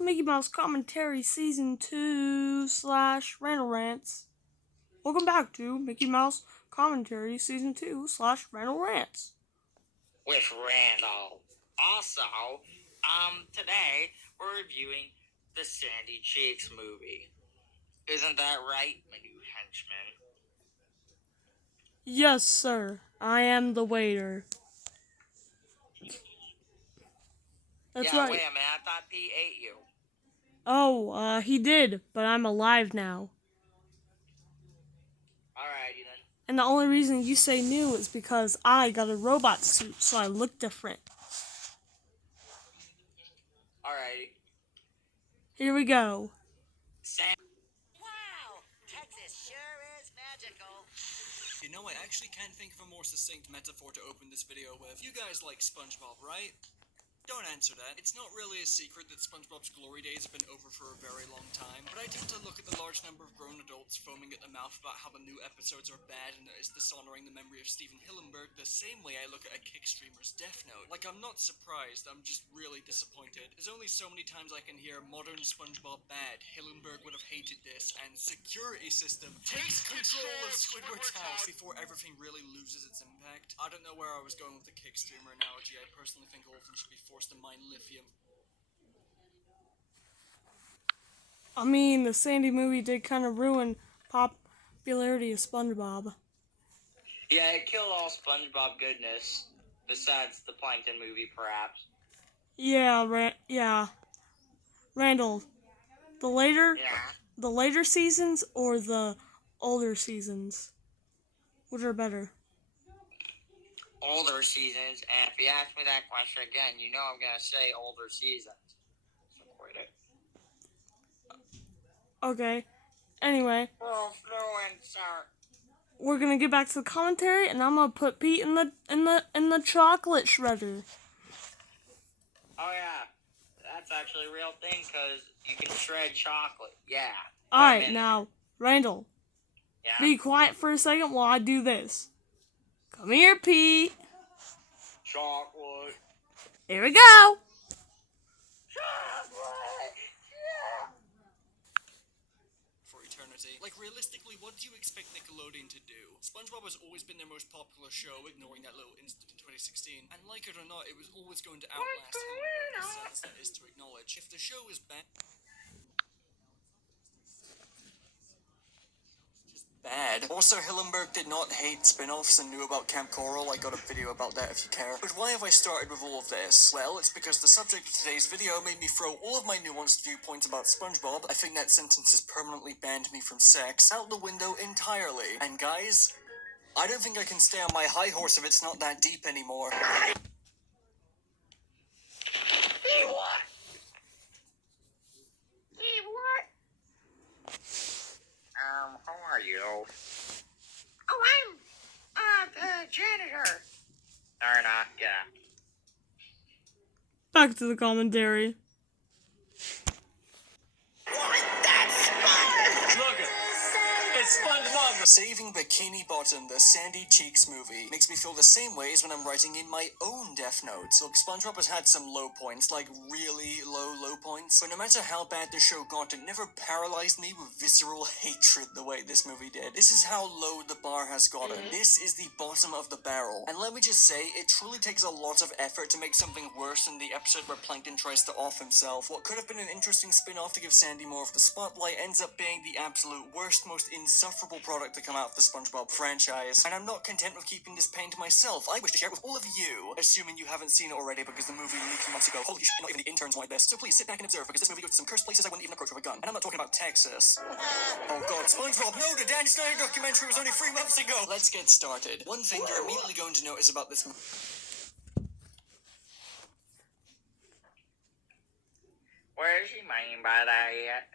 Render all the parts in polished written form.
Mickey Mouse Commentary Season 2 / Randall Rants. Welcome back to Mickey Mouse Commentary Season 2 / Randall Rants. With Randall. Also, today we're reviewing the Sandy Cheeks movie. Isn't that right, my new henchman? Yes, sir. I am the waiter. That's right. Wait a minute, I thought Pete ate you. Oh, he did, but I'm alive now. Alrighty then. And the only reason you say new is because I got a robot suit, so I look different. Alrighty. Here we go. Wow, Texas sure is magical. You know, I actually can't think of a more succinct metaphor to open this video with. You guys like SpongeBob, right? Don't answer that. It's not really a secret that SpongeBob's glory days have been over for a very long time, but I tend to look at the large number of grown adults foaming at the mouth about how the new episodes are bad and that it's dishonoring the memory of Stephen Hillenburg the same way I look at a Kick streamer's Death Note. Like, I'm not surprised, I'm just really disappointed. There's only so many times I can hear modern SpongeBob bad, Hillenburg would have hated this, and security system takes control of Squidward's house before everything really loses its impact. I don't know where I was going with the Kick streamer analogy. I personally think all of them should be forced to mine lithium. I mean, the Sandy movie did kind of ruin popularity of SpongeBob. Yeah, it killed all SpongeBob goodness, besides the Plankton movie, perhaps. Yeah, Randall, the later seasons or the older seasons? Which are better? Older seasons, and if you ask me that question again, you know I'm gonna say older seasons. So quit it. Okay. Anyway, Influencer. we're gonna get back to the commentary, and I'm gonna put Pete in the chocolate shredder. Oh yeah, that's actually a real thing because you can shred chocolate. Yeah. All right, now Randall, Yeah. be quiet for a second while I do this. Come here, Pete. Chocolate. Here we go. Chocolate. Yeah. For eternity. Like, realistically, what do you expect Nickelodeon to do? SpongeBob has always been their most popular show, ignoring that little incident in 2016. And like it or not, it was always going to outlast Hillenburg, as sad as that is to acknowledge. If the show is bad, bad. Also, Hillenburg did not hate spin-offs and knew about Camp Coral. I got a video about that if you care. But why have I started with all of this? Well, it's because the subject of today's video made me throw all of my nuanced viewpoints about SpongeBob. I think that sentence has permanently banned me from sex out the window entirely. And guys, I don't think I can stay on my high horse if it's not that deep anymore. How are you? Oh, I'm, the janitor. No, you're not. Get out. Back to the commentary. Look it! It's SpongeBob! Saving Bikini Bottom, the Sandy Cheeks movie, makes me feel the same way as when I'm writing in my own Death Notes. Look, SpongeBob has had some low points, like really low points, but no matter how bad the show got, it never paralyzed me with visceral hatred the way this movie did. This is how low the bar has gotten. This is the bottom of the barrel. And let me just say, it truly takes a lot of effort to make something worse than the episode where Plankton tries to off himself. What could have been an interesting spin-off to give Sandy more of the spotlight ends up being the absolute worst, most insufferable product to come out of the SpongeBob franchise. And I'm not content with keeping this pain to myself. I wish to share it with all of you, assuming you haven't seen it already because the movie leaked months ago. Holy shit, not even the interns wanted this. So please sit back and observe, because this movie goes to some cursed places I wouldn't even approach with a gun. And I'm not talking about Texas. Oh god, SpongeBob, no, the Dan Snyder documentary was only 3 months ago! Let's get started. One thing you're immediately going to notice about this movie. What does she mean by that yet?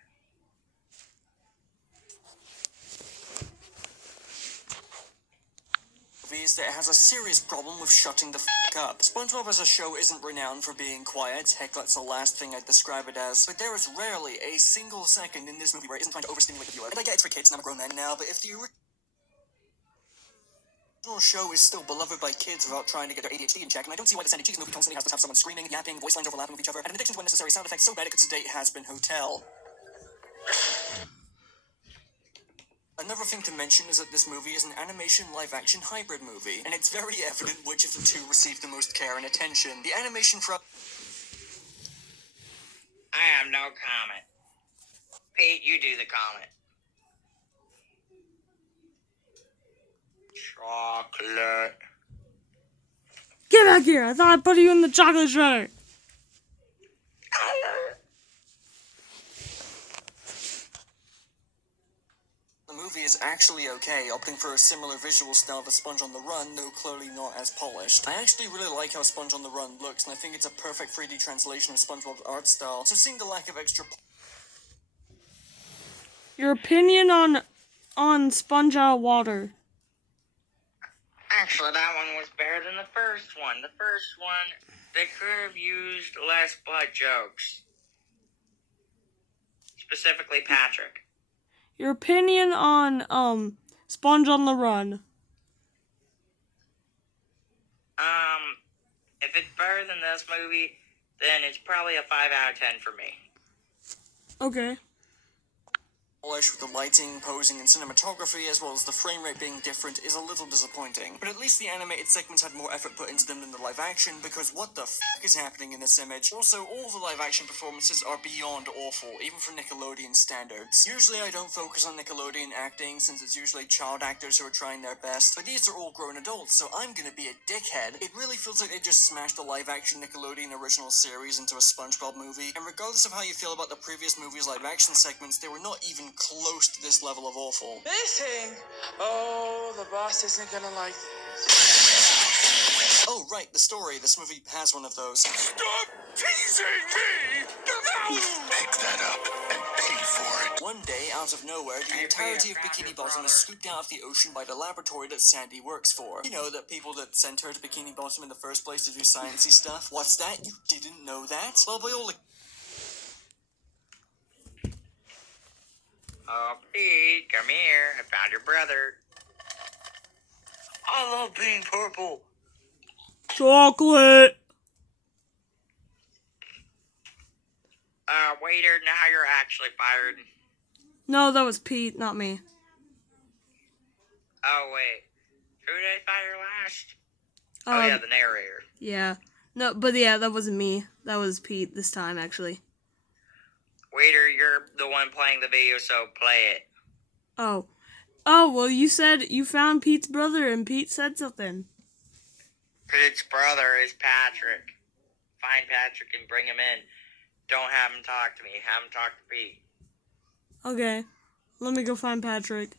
Is that it has a serious problem with shutting the f*** up. SpongeBob as a show isn't renowned for being quiet, heck, that's the last thing I'd describe it as, but there is rarely a single second in this movie where it isn't trying to overstimulate the viewer. And I get it's for kids and I'm a grown man now, but if the show is still beloved by kids without trying to get their ADHD in check, and I don't see why the Sandy Cheeks movie constantly has to have someone screaming, yapping, voice lines overlapping with each other, and an addiction to unnecessary sound effects so bad it could sedate Has-Been Hotel. Another thing to mention is that this movie is an animation live-action hybrid movie, and it's very evident which of the two received the most care and attention. The animation for... I have no comment. Pete, you do the comment. Chocolate. Get back here! I thought I put you in the chocolate shredder. The movie is actually okay, opting for a similar visual style to Sponge on the Run, though clearly not as polished. I actually really like how Sponge on the Run looks, and I think it's a perfect 3D translation of SpongeBob's art style, so seeing the lack of extra... Your opinion on Sponge Out of Water. Actually, that one was better than the first one. The first one, they could have used less butt jokes. Specifically, Patrick. Your opinion on Sponge on the Run. If it's better than this movie, then it's probably a 5 out of 10 for me. Okay. With the lighting, posing, and cinematography, as well as the frame rate being different, is a little disappointing. But at least the animated segments had more effort put into them than the live action, because what the f*** is happening in this image? Also, all the live action performances are beyond awful, even for Nickelodeon standards. Usually I don't focus on Nickelodeon acting, since it's usually child actors who are trying their best, but these are all grown adults, so I'm gonna be a dickhead. It really feels like they just smashed the live action Nickelodeon original series into a SpongeBob movie, and regardless of how you feel about the previous movie's live action segments, they were not even close to this level of awful. Missing? Oh, the boss isn't gonna like this. Oh, right, the story. This movie has one of those. Stop teasing me! Pick that up and pay for it. One day, out of nowhere, the entirety of Bikini Bottom is scooped out of the ocean by the laboratory that Sandy works for. You know, the people that sent her to Bikini Bottom in the first place to do sciencey stuff. What's that? You didn't know that? Well, by all... Oh, Pete, come here. I found your brother. I love being purple. Chocolate! Waiter, now you're actually fired. No, that was Pete, not me. Oh, wait. Who did I fire last? Oh, yeah, the narrator. Yeah. No, but yeah, that wasn't me. That was Pete this time, actually. Waiter, you're the one playing the video, so play it. Oh. Oh, well, you said you found Pete's brother, and Pete said something. Pete's brother is Patrick. Find Patrick and bring him in. Don't have him talk to me. Have him talk to Pete. Okay. Let me go find Patrick.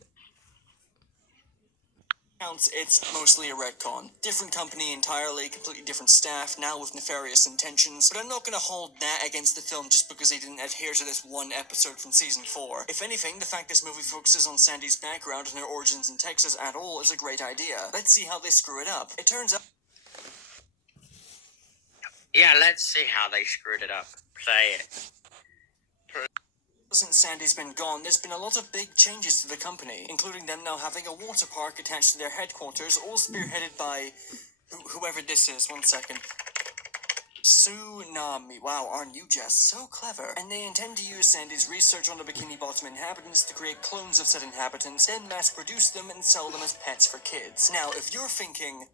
It's mostly a retcon. Different company entirely, completely different staff, now with nefarious intentions, but I'm not gonna hold that against the film just because they didn't adhere to this one episode from season 4. If anything, the fact this movie focuses on Sandy's background and her origins in Texas at all is a great idea. Let's see how they screw it up. It turns out... Yeah, let's see how they screwed it up. Play it. Since Sandy's been gone, there's been a lot of big changes to the company, including them now having a water park attached to their headquarters, all spearheaded by whoever this is. One second. Tsunami. Wow, aren't you just so clever? And they intend to use Sandy's research on the Bikini Bottom inhabitants to create clones of said inhabitants, then mass produce them and sell them as pets for kids. Now, if you're thinking...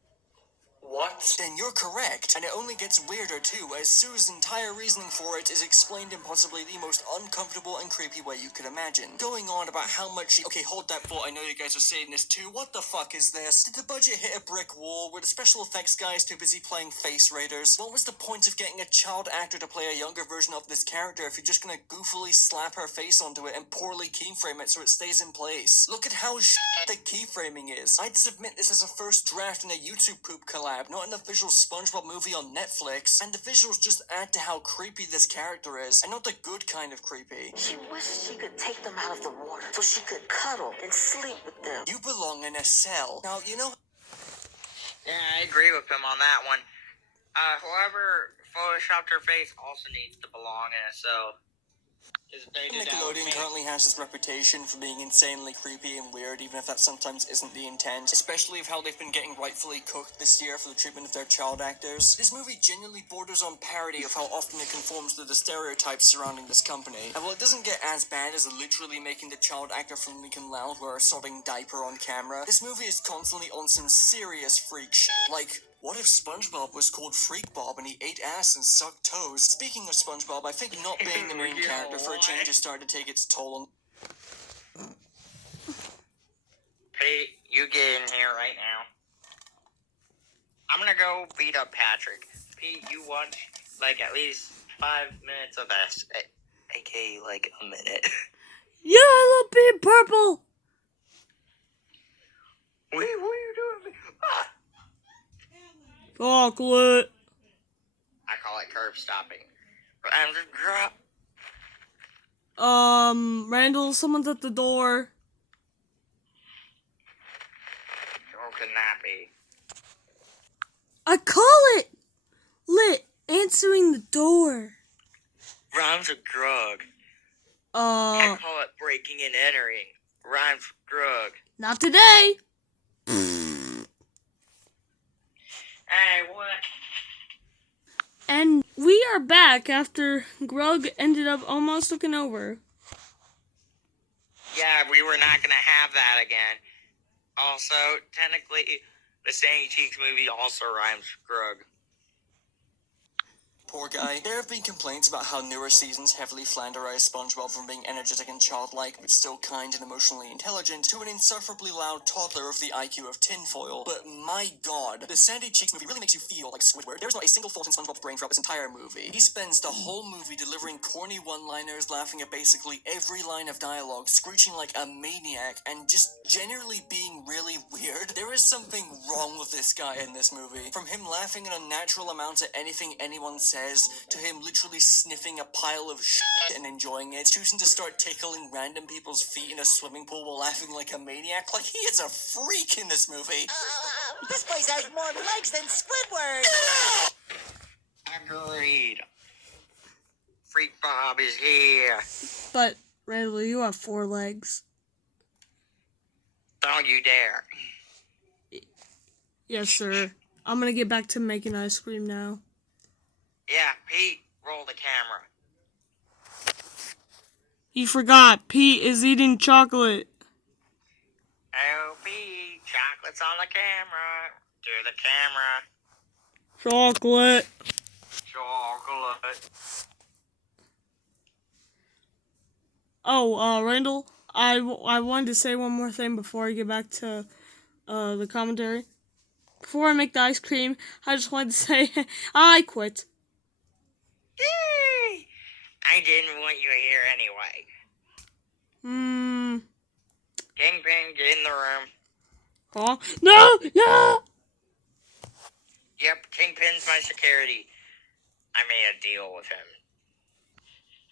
what? Then you're correct, and it only gets weirder too, as Sue's entire reasoning for it is explained in possibly the most uncomfortable and creepy way you could imagine. Going on about how much she... Okay, hold that thought, I know you guys are saying this too. What the fuck is this? Did the budget hit a brick wall? Were the special effects guys too busy playing face raiders? What was the point of getting a child actor to play a younger version of this character if you're just gonna goofily slap her face onto it and poorly keyframe it so it stays in place? Look at how the keyframing is. I'd submit this as a first draft in a YouTube poop collab, not in a visual SpongeBob movie on Netflix, and the visuals just add to how creepy this character is, and not the good kind of creepy. She wished she could take them out of the water so she could cuddle and sleep with them. You belong in a cell. Now, you know... Yeah, I agree with him on that one. Whoever photoshopped her face also needs to belong in a cell. Because they did that with Nickelodeon me. currently has this reputation for being insanely creepy and weird, even if that sometimes isn't the intent, especially of how they've been getting rightfully cooked this year for the treatment of their child actors. This movie genuinely borders on parody of how often it conforms to the stereotypes surrounding this company. And while it doesn't get as bad as literally making the child actor from Lincoln Loud wear a sodding diaper on camera, this movie is constantly on some serious freak shit. Like, what if SpongeBob was called Freak Bob and he ate ass and sucked toes? Speaking of SpongeBob, I think not being the main character for a change is starting to take its toll on... Pete, you get in here right now. I'm gonna go beat up Patrick. Pete, you watch, like, at least 5 minutes of this. AKA, like, a minute. Yeah, I love being purple. What are you doing? Ah! Chocolate. I call it curb stopping. I'm just drop. Randall, someone's at the door. Or could not be. I call it lit answering the door. Rhymes with drug. I call it breaking and entering. Rhymes with drug. Not today. Hey, what? And we are back after Grug ended up almost looking over. Yeah, we were not gonna have that again. Also, technically, the Sandy Cheeks movie also rhymes with drug. Poor guy. There have been complaints about how newer seasons heavily flanderize SpongeBob from being energetic and childlike, but still kind and emotionally intelligent, to an insufferably loud toddler of the IQ of tinfoil. But my god, the Sandy Cheeks movie really makes you feel like Squidward. There's not a single fault in SpongeBob's brain throughout this entire movie. He spends the whole movie delivering corny one-liners, laughing at basically every line of dialogue, screeching like a maniac, and just generally being really weird. There is something wrong with this guy in this movie. From him laughing an unnatural amount at anything anyone says, to him literally sniffing a pile of shit and enjoying it, choosing to start tickling random people's feet in a swimming pool while laughing like a maniac. Like, he is a freak in this movie. This place has more legs than Squidward. Agreed. Freak Bob is here. But, Randall, you have 4 legs. Don't you dare. Yes, sir. I'm gonna get back to making ice cream now. Yeah, Pete, roll the camera. You forgot, Pete is eating chocolate. Oh, Pete, chocolate's on the camera. Do the camera. Chocolate. Chocolate. Oh, Randall, I wanted to say one more thing before I get back to the commentary. Before I make the ice cream, I just wanted to say I quit. Yay! I didn't want you here anyway. Kingpin, get in the room. Huh? No! Yep, Kingpin's my security. I made a deal with him.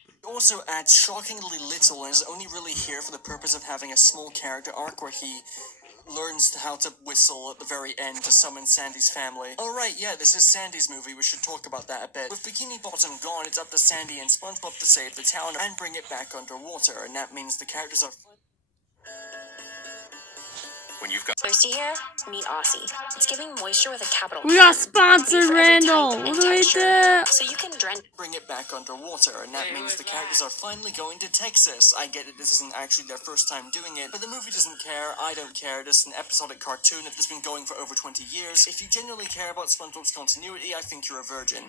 He also adds shockingly little and is only really here for the purpose of having a small character arc where he learns how to whistle at the very end to summon Sandy's family. Alright, yeah, this is Sandy's movie, we should talk about that a bit. With Bikini Bottom gone, it's up to Sandy and SpongeBob to save the town and bring it back underwater, and that means the characters are... When you've got Thirsty hair? Meet Aussie. It's giving moisture with a capital We got M. sponsored, Made for every Randall. type and What do we texture. do? So you can drench. bring it back underwater, and that means the characters are finally going to Texas. I get it, this isn't actually their first time doing it, but the movie doesn't care, I don't care, this is an episodic cartoon that's been going for over 20 years. If you genuinely care about SpongeBob's continuity, I think you're a virgin.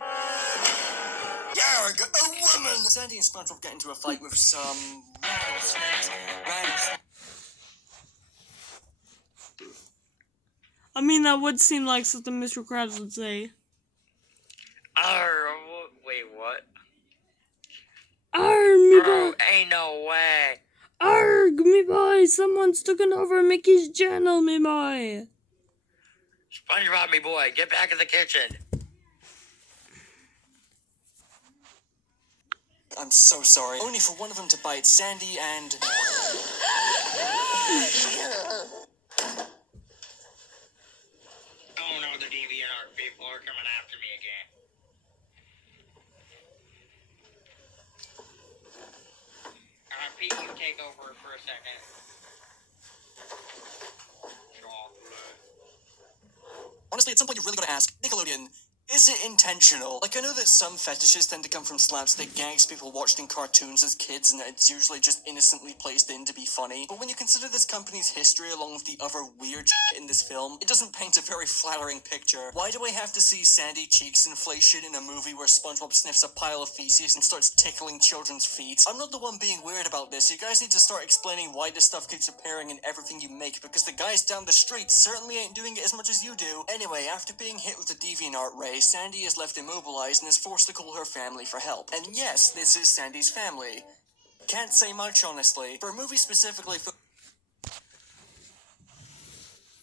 Yarg, a woman! Sandy and SpongeBob get into a fight with some... I mean, that would seem like something Mr. Krabs would say. Wait, what? Arg, me Bro, boy! ain't no way. Arg, me boy! Someone's taken over Mickey's channel, me boy! SpongeBob, me boy, get back in the kitchen. I'm so sorry. Only for one of them to bite Sandy and... Oh no, the DeviantArt people are coming after me again. take over for a second. Chocolate. Honestly, at some point you've really got to ask, Nickelodeon, is it intentional? Like, I know that some fetishes tend to come from slapstick gags people watched in cartoons as kids, and it's usually just innocently placed in to be funny. But when you consider this company's history along with the other weird shit in this film, it doesn't paint a very flattering picture. Why do I have to see Sandy Cheeks inflation in a movie where SpongeBob sniffs a pile of feces and starts tickling children's feet? I'm not the one being weird about this. You guys need to start explaining why this stuff keeps appearing in everything you make, because the guys down the street certainly ain't doing it as much as you do. Anyway, after being hit with the DeviantArt ray, Sandy is left immobilized and is forced to call her family for help. And yes, this is Sandy's family. Can't say much, honestly. For a movie specifically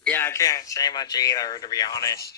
Yeah, I can't say much either, to be honest.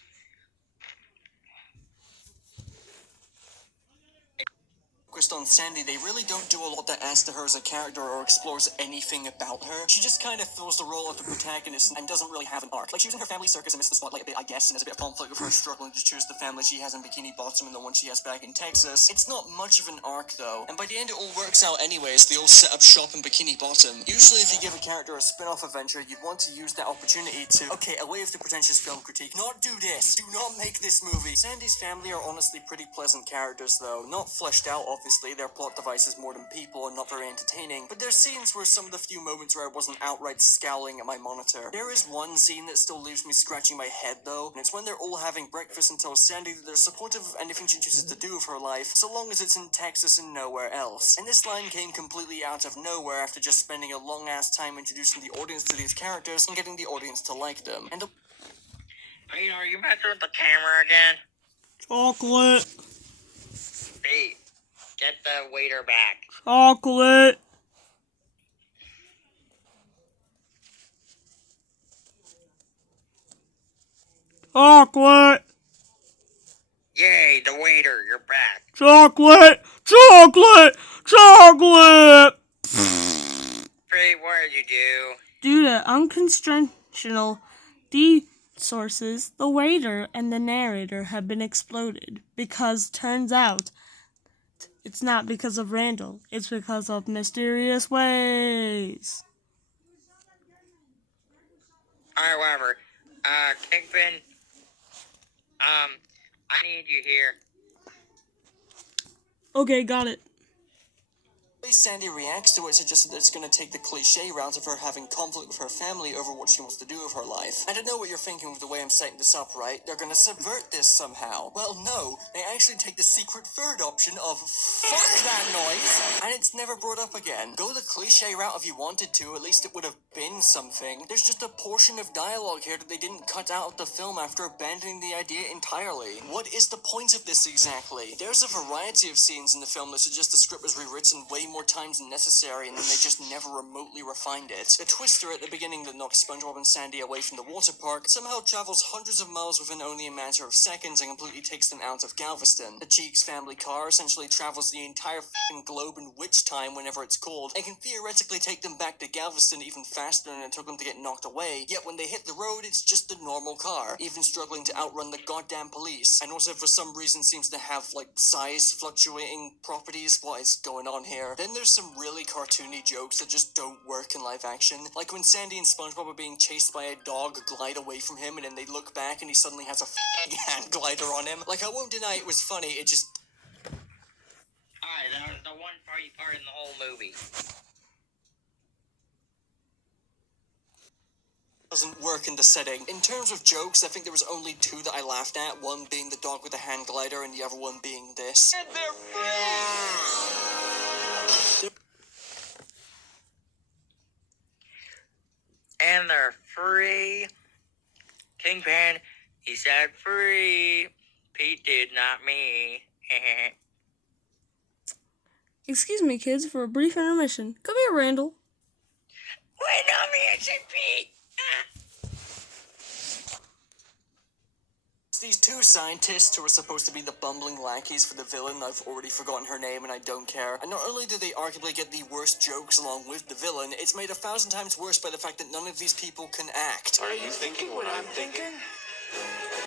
focused on Sandy, they really don't do a lot that adds to her as a character or explores anything about her. She just kind of fills the role of the protagonist and doesn't really have an arc. Like, she was in her family circus and missed the spotlight a bit, I guess, and there's a bit of conflict with her struggling to choose the family she has in Bikini Bottom and the one she has back in Texas. It's not much of an arc, though, and by the end it all works out anyways. They all set up shop in Bikini Bottom. Usually if you give a character a spin-off adventure, you'd want to use that opportunity to, okay, away with the pretentious film critique, not do this, do not make this movie. Sandy's family are honestly pretty pleasant characters, though. Not fleshed out, obviously, their plot devices more than people and not very entertaining, but there's scenes where some of the few moments where I wasn't outright scowling at my monitor. There is one scene that still leaves me scratching my head, though, and it's when they're all having breakfast and tell Sandy that they're supportive of anything she chooses to do with her life, so long as it's in Texas and nowhere else. And this line came completely out of nowhere after just spending a long-ass time introducing the audience to these characters and getting the audience to like them. And Pete, are you messing with the camera again? Chocolate. Pete, get the waiter back. Chocolate. Chocolate. Yay, the waiter, you're back. Chocolate. Chocolate. Chocolate. Pete, what did you do? Due to unconventional sources, the waiter and the narrator have been exploded because turns out it's not because of Randall, it's because of mysterious ways. Alright, whatever. Kingpin, I need you here. Okay, got it. the way Sandy reacts to it suggests that it's going to take the cliche route of her having conflict with her family over what she wants to do with her life. I don't know what you're thinking with the way I'm setting this up, right? They're going to subvert this somehow. Well, no. They actually take the secret third option of fuck that noise, and it's never brought up again. Go the cliche route if you wanted to, at least it would have been something. There's just a portion of dialogue here that they didn't cut out of the film after abandoning the idea entirely. What is the point of this exactly? There's a variety of scenes in the film that suggest the script was rewritten way more times than necessary, and then they just never remotely refined it. The twister at the beginning that knocks SpongeBob and Sandy away from the water park somehow travels hundreds of miles within only a matter of seconds and completely takes them out of Galveston. The Cheeks family car essentially travels the entire f***ing globe in witch time whenever it's cold, and can theoretically take them back to Galveston even faster than it took them to get knocked away, yet when they hit the road, it's just a normal car, even struggling to outrun the goddamn police, and also for some reason seems to have, like, size fluctuating properties. What is going on here? Then there's some really cartoony jokes that just don't work in live action, like when Sandy and SpongeBob are being chased by a dog glide away from him, and then they look back and he suddenly has a f***ing hand glider on him. Like, I won't deny it was funny, it just... Alright, that was the one funny part in the whole movie. doesn't work in the setting. In terms of jokes, I think there was only two that I laughed at, one being the dog with the hand glider and the other one being this. And they're free! And they're free. Kingpin, he said free. Pete did, not me. Excuse me, kids, for a brief intermission. Come here, Randall. Wait, not me, I said Pete. It's these two scientists who are supposed to be the bumbling lackeys for the villain. I've already forgotten her name and I don't care. And not only do they arguably get the worst jokes along with the villain, it's made 1,000 times worse by the fact that none of these people can act. Are you thinking what I'm thinking?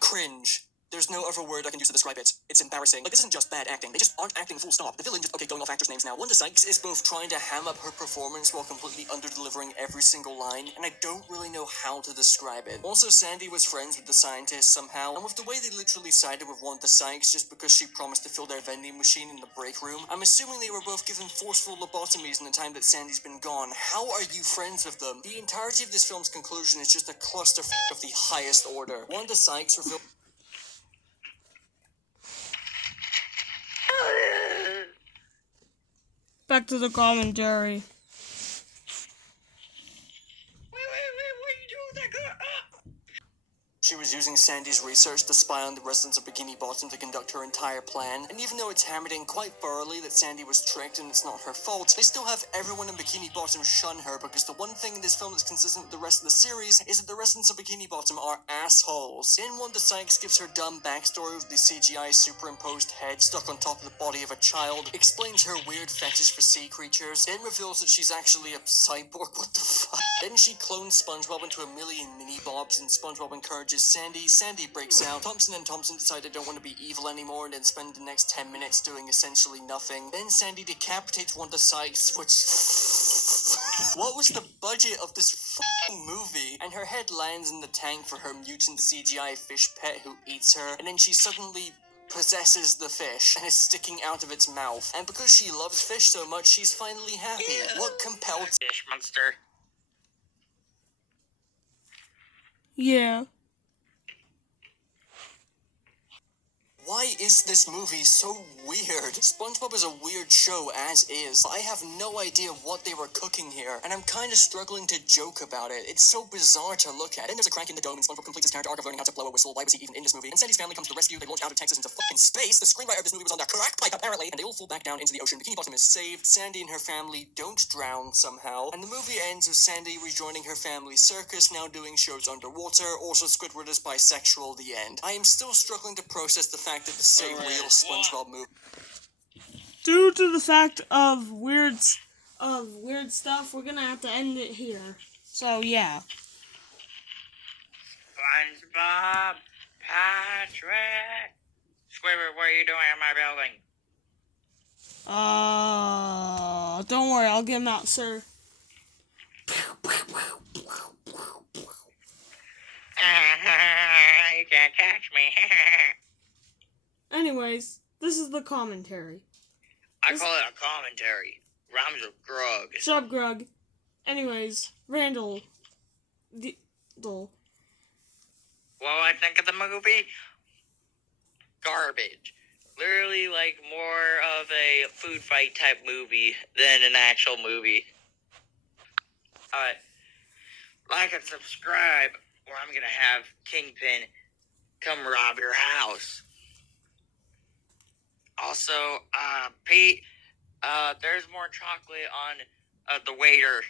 Cringe. There's no other word I can use to describe it. It's embarrassing. Like, this isn't just bad acting. They just aren't acting full stop. The villain just, okay, going off actors' names now. Wanda Sykes is both trying to ham up her performance while completely under-delivering every single line, and I don't really know how to describe it. Also, Sandy was friends with the scientist somehow, and with the way they literally sided with Wanda Sykes just because she promised to fill their vending machine in the break room, I'm assuming they were both given forceful lobotomies in the time that Sandy's been gone. How are you friends with them? The entirety of this film's conclusion is just a clusterfuck of the highest order. Wanda Sykes revealed Back to the commentary. she was using Sandy's research to spy on the residents of Bikini Bottom to conduct her entire plan, and even though it's hammered in quite thoroughly that Sandy was tricked and it's not her fault, they still have everyone in Bikini Bottom shun her because the one thing in this film that's consistent with the rest of the series is that the residents of Bikini Bottom are assholes. Then Wanda Sykes gives her dumb backstory with the CGI superimposed head stuck on top of the body of a child, explains her weird fetish for sea creatures, then reveals that she's actually a cyborg. What the fuck? Then she clones SpongeBob into a million mini-bobs, and SpongeBob encourages Sandy. Sandy breaks out. Thompson and Thompson decide they don't want to be evil anymore and then spend the next 10 minutes doing essentially nothing. Then Sandy decapitates Wanda Sykes, which... What was the budget of this fucking movie? And her head lands in the tank for her mutant CGI fish pet who eats her, and then she suddenly possesses the fish and is sticking out of its mouth. And because she loves fish so much, she's finally happy. What compelled... Fish monster. Yeah. Why is this movie so weird? SpongeBob is a weird show as is. I have no idea what they were cooking here, and I'm kind of struggling to joke about it. It's so bizarre to look at. Then there's a crack in the dome, and SpongeBob completes his character arc of learning how to blow a whistle. Why was he even in this movie? And Sandy's family comes to the rescue. They launch out of Texas into fucking space. The screenwriter of this movie was on the crack pipe, apparently, and they all fall back down into the ocean. Bikini Bottom is saved. Sandy and her family don't drown somehow, and the movie ends with Sandy rejoining her family's circus, now doing shows underwater. Also, Squidward is bisexual. The end. I am still struggling to process the fact that this is a real SpongeBob movie. Due to the fact of weird stuff, we're gonna have to end it here. So yeah. SpongeBob, Patrick. Squidward, what are you doing in my building? Don't worry, I'll get him out, sir. You can't catch me. Anyways, this is the commentary. I call it a commentary. Rhymes with grug. Shut up, Grug. Anyways, Randall. What do I think of the movie? Garbage. Literally, like, more of a food fight type movie than an actual movie. Like and subscribe, or I'm gonna have Kingpin come rob your house. Also, Pete, there's more chocolate on the waiter.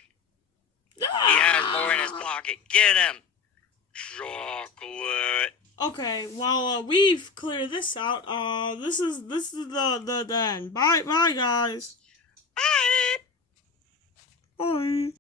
He has more in his pocket. Get him. Chocolate. Okay, while we've cleared this out, this is the end. Bye guys. Bye. Bye.